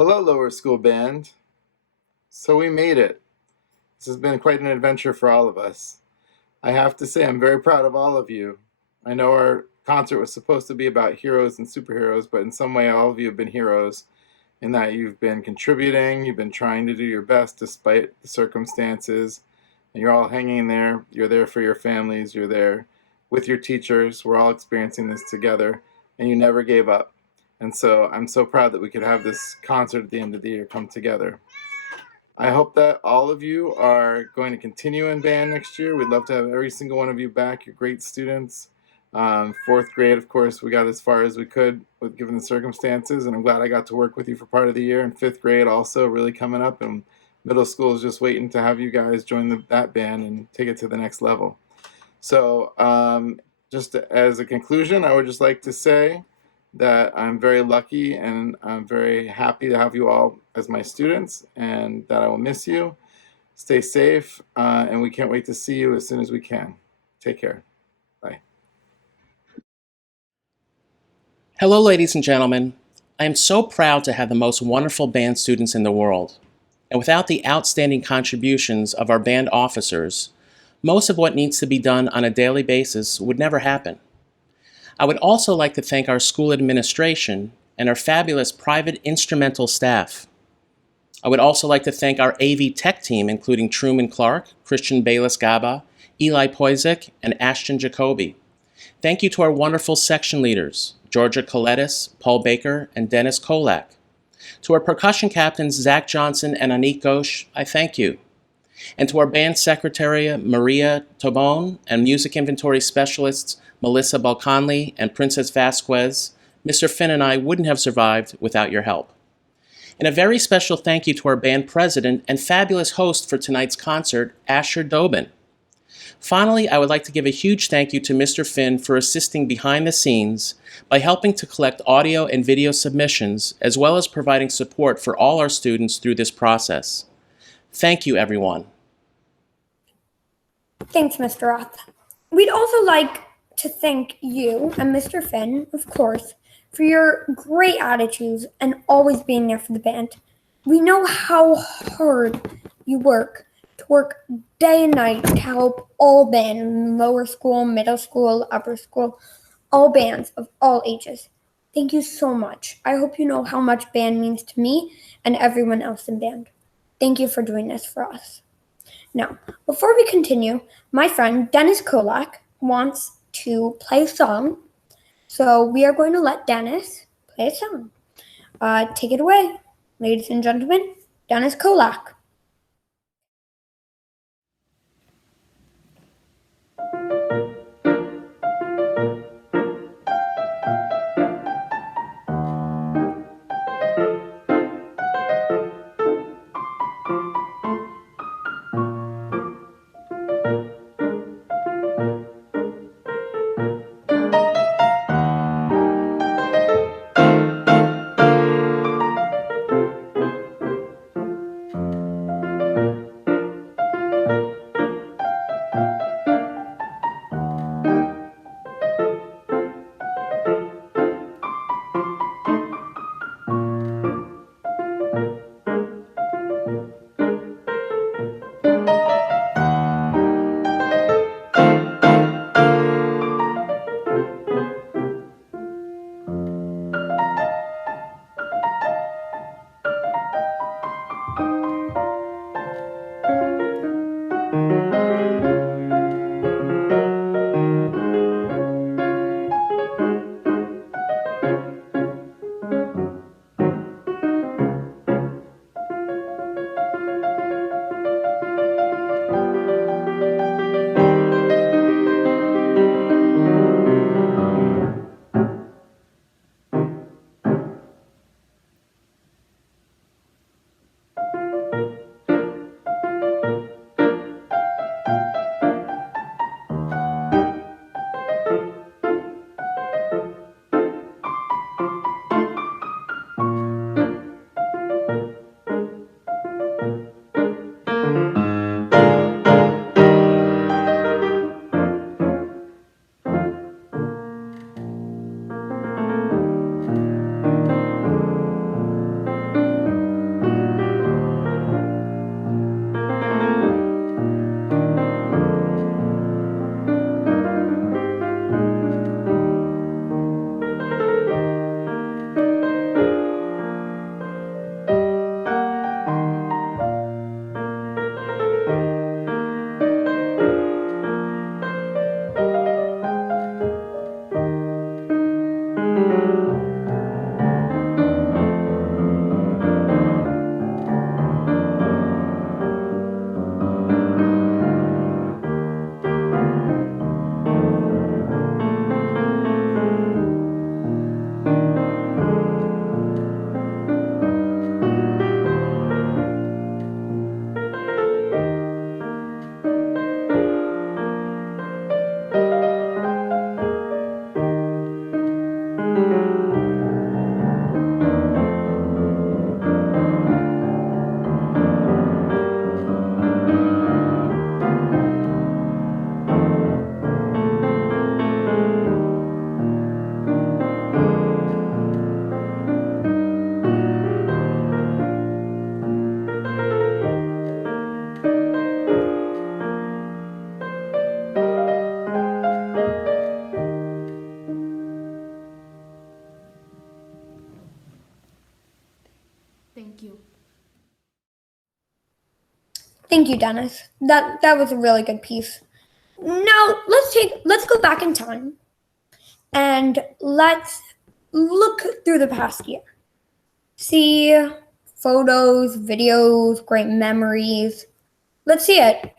Hello, lower school band. So we made it. This has been quite an adventure for all of us. I have to say, I'm very proud of all of you. I know our concert was supposed to be about heroes and superheroes, but in some way, all of you have been heroes in that you've been contributing, you've been trying to do your best despite the circumstances, and you're all hanging there. You're there for your families, you're there with your teachers. We're all experiencing this together, and you never gave up. And so I'm so proud that we could have this concert at the end of the year come together. I hope that all of you are going to continue in band next year. We'd love to have every single one of you back. You're great students. Fourth grade, of course, we got as far as we could with given the circumstances, and I'm glad I got to work with you for part of the year. And fifth grade also really coming up, and middle school is just waiting to have you guys join that band and take it to the next level. So just as a conclusion, I would just like to say that I'm very lucky and I'm very happy to have you all as my students, and that I will miss you. Stay safe, and we can't wait to see you as soon as we can. Take care. Bye. Hello, ladies and gentlemen. I am so proud to have the most wonderful band students in the world. And without the outstanding contributions of our band officers, most of what needs to be done on a daily basis would never happen. I would also like to thank our school administration and our fabulous private instrumental staff. I would also like to thank our AV tech team, including Truman Clark, Christian Bayless-Gaba, Eli Poisek, and Ashton Jacoby. Thank you to our wonderful section leaders, Georgia Colettis, Paul Baker, and Dennis Kolak. To our percussion captains, Zach Johnson and Anik Ghosh, I thank you. And to our band secretary, Maria Tobon, and music inventory specialists, Melissa Balconley and Princess Vasquez, Mr. Finn and I wouldn't have survived without your help. And a very special thank you to our band president and fabulous host for tonight's concert, Asher Dobin. Finally, I would like to give a huge thank you to Mr. Finn for assisting behind the scenes by helping to collect audio and video submissions, as well as providing support for all our students through this process. Thank you, everyone. Thanks, Mr. Roth. We'd also like to thank you and Mr. Finn, of course, for your great attitudes and always being there for the band. We know how hard you work day and night to help all bands, lower school, middle school, upper school, all bands of all ages. Thank you so much. I hope you know how much band means to me and everyone else in band. Thank you for doing this for us. Now, before we continue, my friend Dennis Kolak wants to play a song. So we are going to let Dennis play a song. Take it away, ladies and gentlemen, Dennis Kolak. Thank you, Dennis. That was a really good piece. Now let's go back in time and let's look through the past year. See photos, videos, great memories. Let's see it.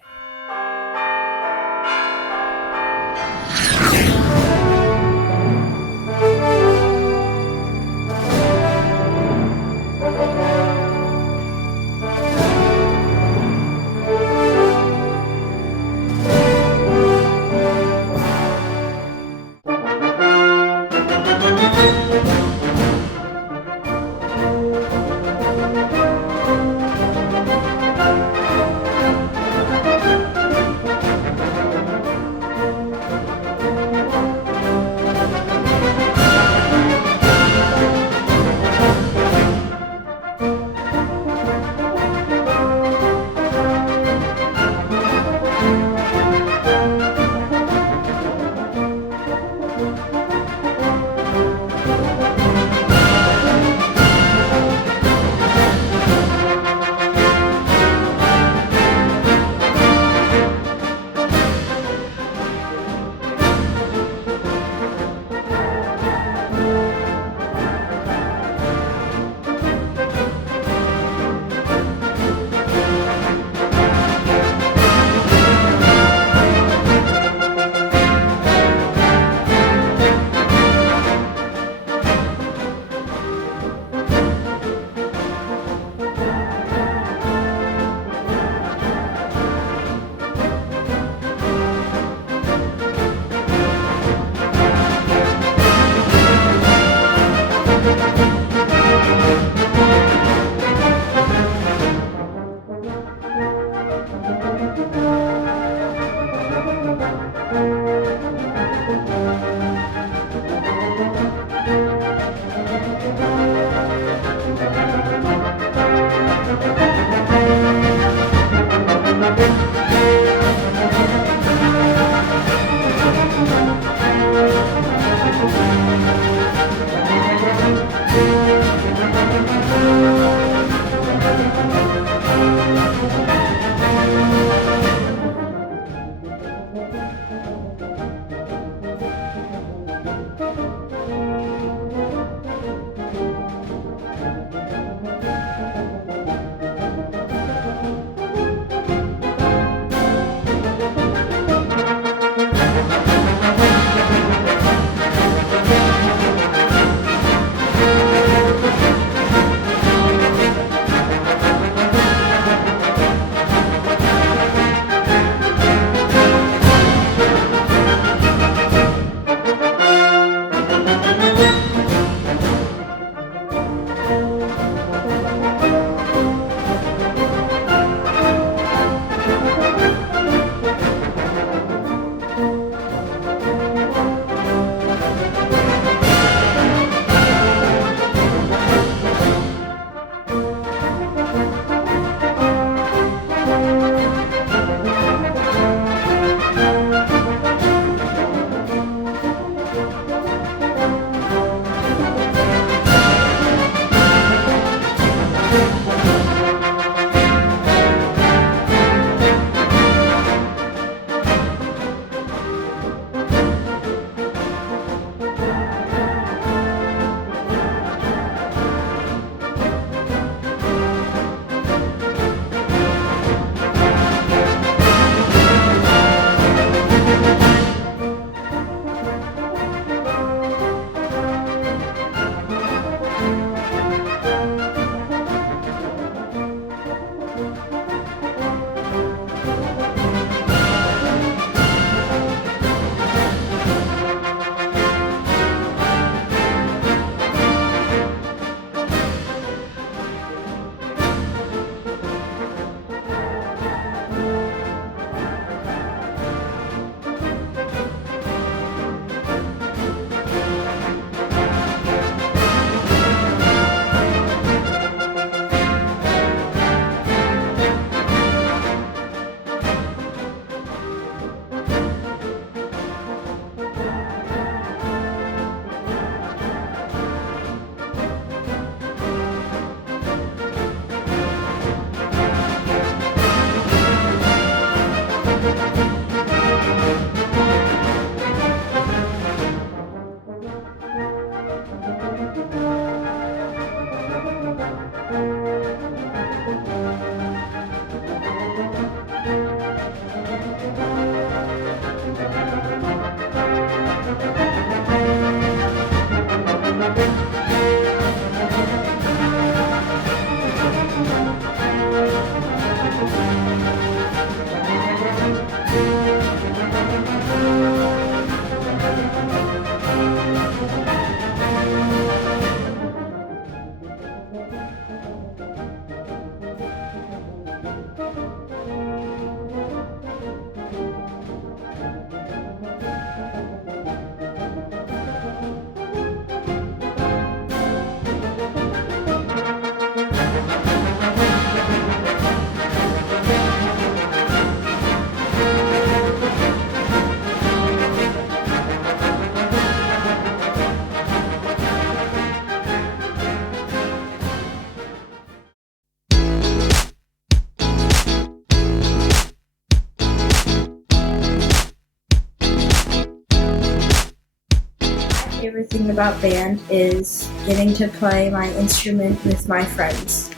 favorite thing about band is getting to play my instrument with my friends.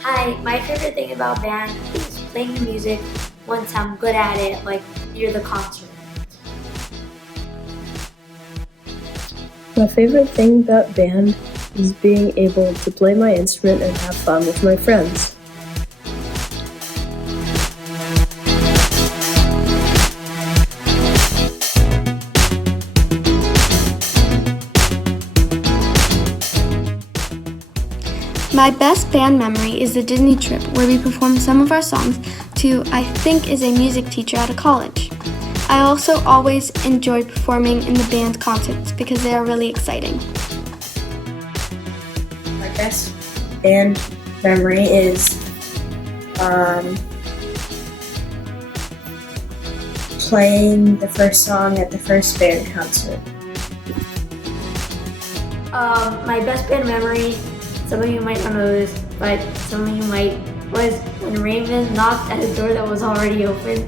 Hi, my favorite thing about band is playing the music once I'm good at it, like near the concert. My favorite thing about band is being able to play my instrument and have fun with my friends. My best band memory is the Disney trip where we performed some of our songs to, I think, is a music teacher at a college. I also always enjoy performing in the band concerts because they are really exciting. My best band memory is playing the first song at the first band concert. My best band memory, some of you might not know this, but some of you might, was when Raymond knocked at a door that was already open.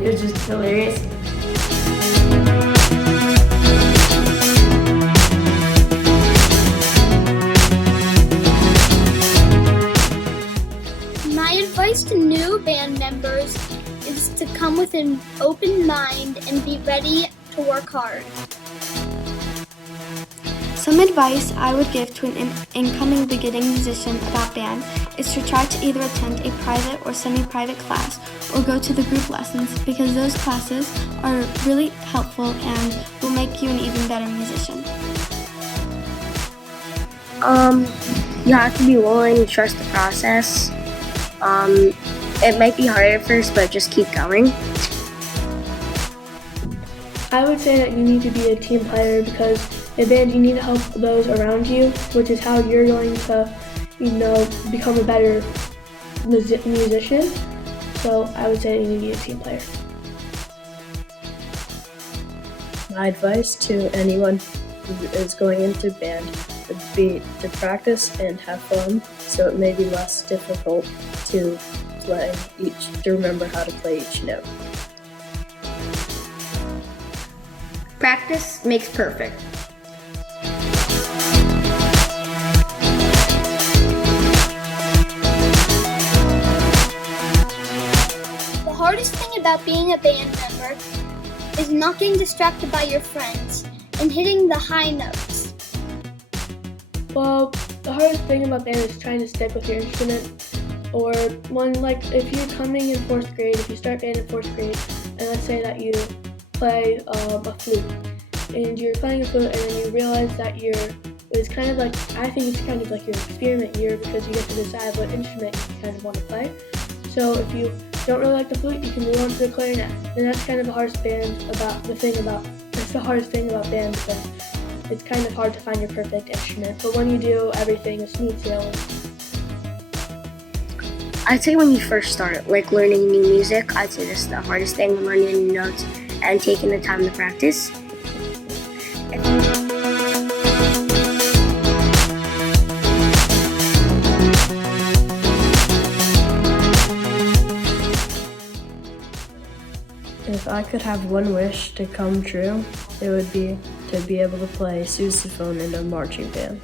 It was just hilarious. My advice to new band members is to come with an open mind and be ready to work hard. Some advice I would give to an incoming beginning musician about band is to try to either attend a private or semi-private class or go to the group lessons because those classes are really helpful and will make you an even better musician. You have to be willing to trust the process. It might be hard at first, but just keep going. I would say that you need to be a team player because in band you need to help those around you, which is how you're going to, become a better musician. So I would say you need to be a team player. My advice to anyone who is going into band would be to practice and have fun so it may be less difficult to remember how to play each note. Practice makes perfect. The hardest thing about being a band member is not getting distracted by your friends and hitting the high notes. Well, the hardest thing about band is trying to stick with your instrument. Or if you're coming in 4th grade, if you start band in 4th grade, and let's say that you play a flute, and you're playing a flute, and then you realize that I think it's kind of like your experiment year because you get to decide what instrument you kind of want to play. So if you don't really like the flute, you can move on to the clarinet. And that's kind of the hardest thing about band because it's kind of hard to find your perfect instrument. But when you do, everything is smooth sailing. I'd say when you first start, learning new music, I'd say that's the hardest thing, learning new notes and taking the time to practice. If I could have one wish to come true, it would be to be able to play sousaphone in a marching band.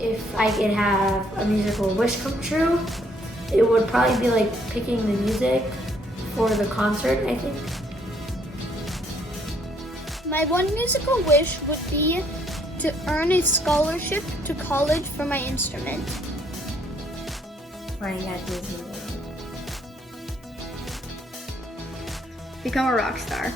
If I could have a musical wish come true, it would probably be picking the music for the concert, I think. My one musical wish would be to earn a scholarship to college for my instrument. Playing at Disney World. Become a rock star.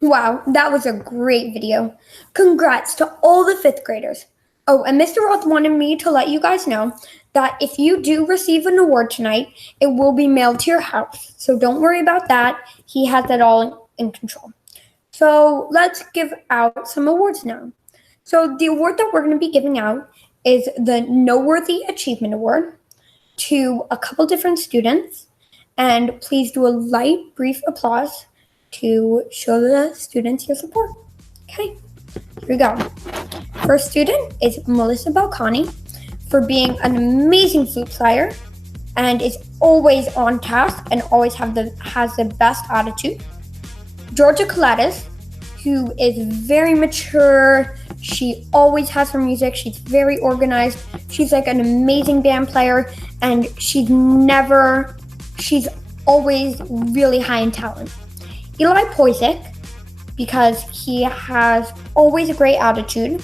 Wow, that was a great video. Congrats to all the fifth graders. Oh, and Mr. Roth wanted me to let you guys know that if you do receive an award tonight, it will be mailed to your house. So don't worry about that. He has that all in control. So let's give out some awards now. So the award that we're going to be giving out is the Noteworthy Achievement Award to a couple different students. And please do a light, brief applause to show the students your support. Okay, here we go. First student is Melissa Balcani for being an amazing flute player and is always on task and always has the best attitude. Georgia Coletis, who is very mature. She always has her music. She's very organized. She's like an amazing band player, and she's always really high in talent. Eli Poisic, because he has always a great attitude,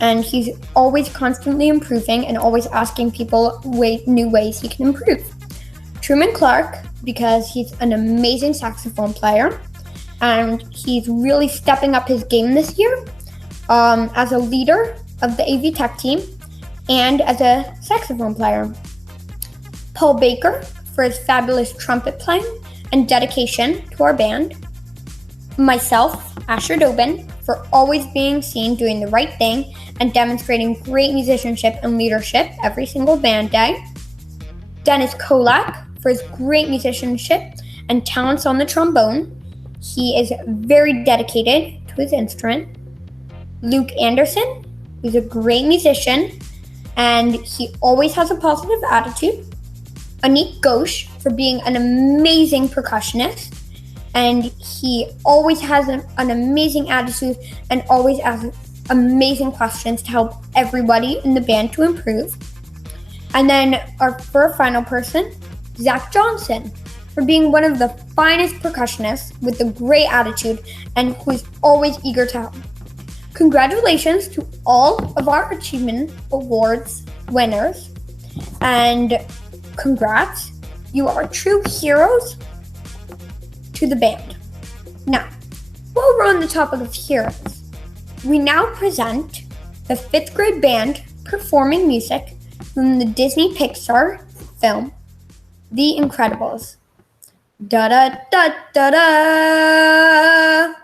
and he's always constantly improving and always asking people new ways he can improve. Truman Clark, because he's an amazing saxophone player, and he's really stepping up his game this year as a leader of the AV Tech team and as a saxophone player. Paul Baker, for his fabulous trumpet playing and dedication to our band. Myself, Asher Dobin, for always being seen doing the right thing and demonstrating great musicianship and leadership every single band day. Dennis Kolak, for his great musicianship and talents on the trombone. He is very dedicated to his instrument. Luke Anderson, who's a great musician, and he always has a positive attitude. Anik Ghosh, for being an amazing percussionist, and he always has an amazing attitude and always asks amazing questions to help everybody in the band to improve. And then for our final person, Zach Johnson, for being one of the finest percussionists with a great attitude and who is always eager to help. Congratulations to all of our Achievement Awards winners, and congrats, you are true heroes to the band. Now, while we're on the topic of heroes, we now present the 5th grade band performing music from the Disney Pixar film, The Incredibles. Da da da da da!